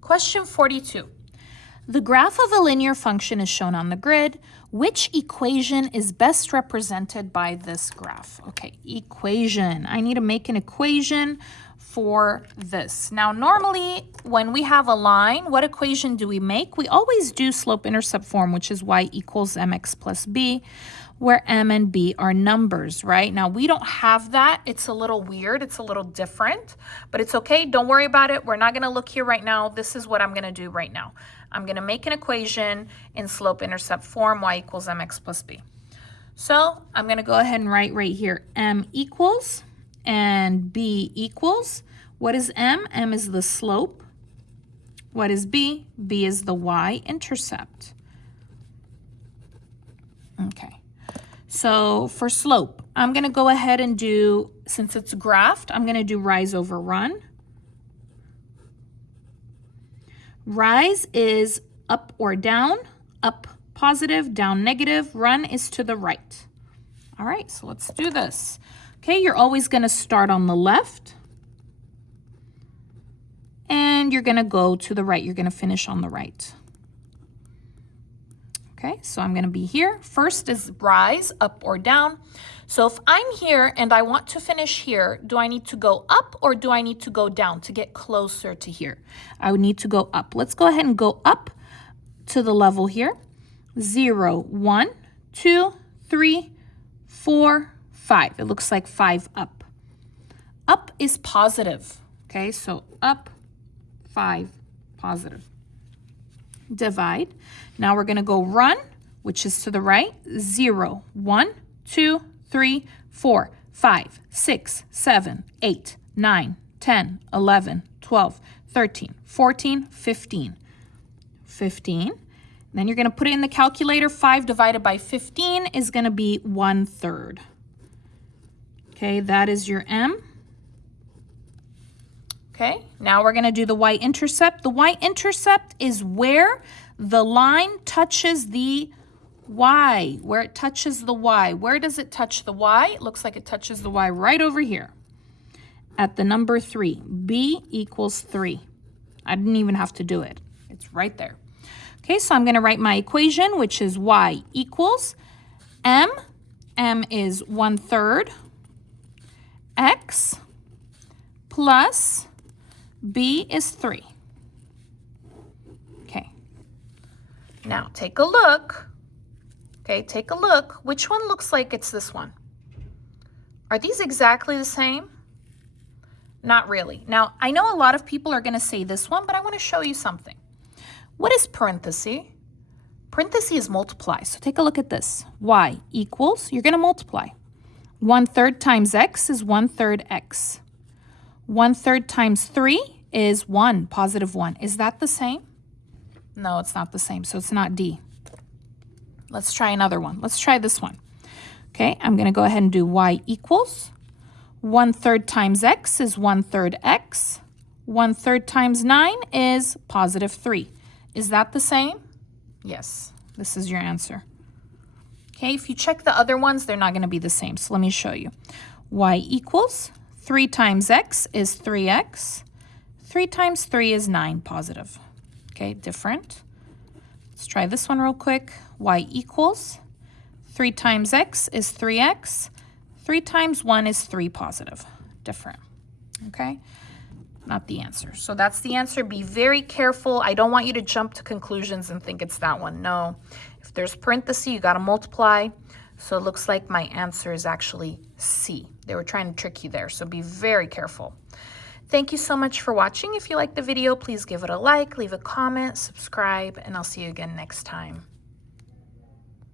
Question 42. The graph of a linear function is shown on the grid. Which equation is best represented by this graph? Okay, equation. I need to make an equation for this. Now, normally when we have a line, what equation do we make? We always do slope-intercept form, which is y equals mx plus b, where m and b are numbers, right? Now, we don't have that. It's a little weird. It's a little different, but it's okay. Don't worry about it. We're not going to look here right now. This is what I'm going to do right now. I'm going to make an equation in slope-intercept form, y equals mx plus b. So I'm going to go ahead and write right here, m equals and b equals. What is m? M is the slope. What is b? B is the y-intercept. Okay. So for slope, I'm going to go ahead and do, since it's graphed, I'm going to do rise over run. Rise is up or down, up positive, down negative, run is to the right. All right, so let's do this. Okay, you're always going to start on the left, and you're going to go to the right. You're going to finish on the right. Okay, so I'm going to be here. First is rise, up or down. So if I'm here and I want to finish here, do I need to go up or do I need to go down to get closer to here? I would need to go up. Let's go ahead and go up to the level here. 0, 1, 2, 3, 4, 5. It looks like 5 up. Up is positive. Okay, so up, 5, positive. Divide. Now we're going to go run, which is to the right. 0, 1, 2, 3, 4, 5, 6, 7, 8, 9, 10, 11, 12, 13, 14, 15. 15. Then you're going to put it in the calculator. 5 divided by 15 is going to be 1/3. Okay, that is your m. Okay, now we're going to do the y-intercept. The y-intercept is where the line touches the y, where it touches the y. Where does it touch the y? It looks like it touches the y right over here at the number 3. b equals 3. I didn't even have to do it. It's right there. Okay, so I'm going to write my equation, which is y equals m. M is 1/3 x plus b is 3. Okay. Now take a look. Okay, take a look. Which one looks like it's this one? Are these exactly the same? Not really. Now, I know a lot of people are going to say this one, but I want to show you something. What is parenthesis? Parenthesis is multiply. So take a look at this. Y equals, you're going to multiply. 1/3 times x is 1/3 x. 1/3 times 3 is 1, positive 1. Is that the same? No, it's not the same, so it's not D. Let's try another one. Let's try this one. Okay, I'm going to go ahead and do y equals 1/3 times x is 1/3 x. 1/3 times 9 is positive 3. Is that the same? Yes, this is your answer. Okay, if you check the other ones, they're not going to be the same. So let me show you. Y equals 3 times x is 3x. 3 times 3 is 9, positive. Okay, different. Let's try this one real quick. Y equals 3 times x is 3x. 3 times 1 is 3, positive. Different. Okay, not the answer. So that's the answer. Be very careful. I don't want you to jump to conclusions and think it's that one. No. If there's parenthesis, you got to multiply. So it looks like my answer is actually C. They were trying to trick you there. So be very careful. Thank you so much for watching. If you liked the video, please give it a like, leave a comment, subscribe, and I'll see you again next time.